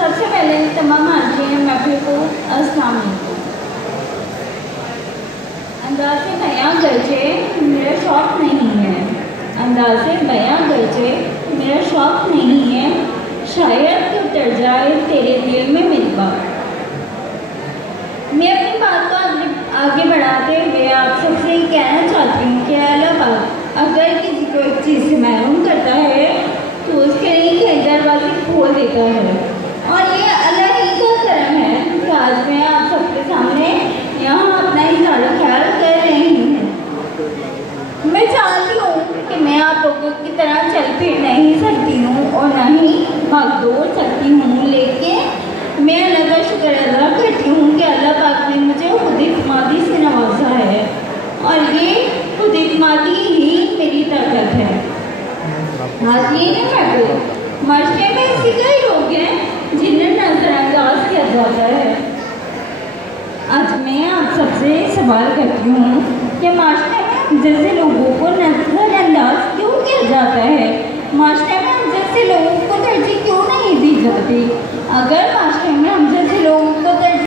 सबसे पहले तमाम हाज़िरीन महफिल को अस्सलाम वालेकुम। अंदाज़े बयां गर्जे मेरा शौक़ नहीं है, अंदाज़े बयां गर्जे मेरा शौक़ नहीं है, शायद तो तर जाए तेरे दिल में मेरी बात। मैं अपनी बात को आगे बढ़ाते हुए आप सबसे ये कहना चाहती हूँ कि अल्लाह पाक अगर किसी को एक चीज़ से महरूम करता है तो उसके लिए दरवाजे खोल देता है, और ये अल्लाह ही का करम है कि आज मैं आप सबके सामने यहाँ अपना इज़हार ख्याल कर रही हूँ। मैं चाहती हूँ कि मैं आप लोगों की तरह चल फिर नहीं सकती हूँ और ना ही भाग दौड़ सकती हूँ, लेकिन मैं अल्लाह का शुक्र अदा करती हूँ कि अल्लाह पाक ने मुझे खुद इत्मादी से नवाजा है, और ये खुद इत्मादी ही मेरी ताकत है। हाज़िरीन महफिल, माशरे में ऐसे कई लोग हैं जिन्हें नज़रअंदाज किया जाता है। आज मैं आप सबसे सवाल करती हूँ कि माशरे में हम जैसे लोगों को नज़रअंदाज क्यों किया जाता है? माशरे में हम जैसे लोगों को तरजीह क्यों नहीं दी जाती? अगर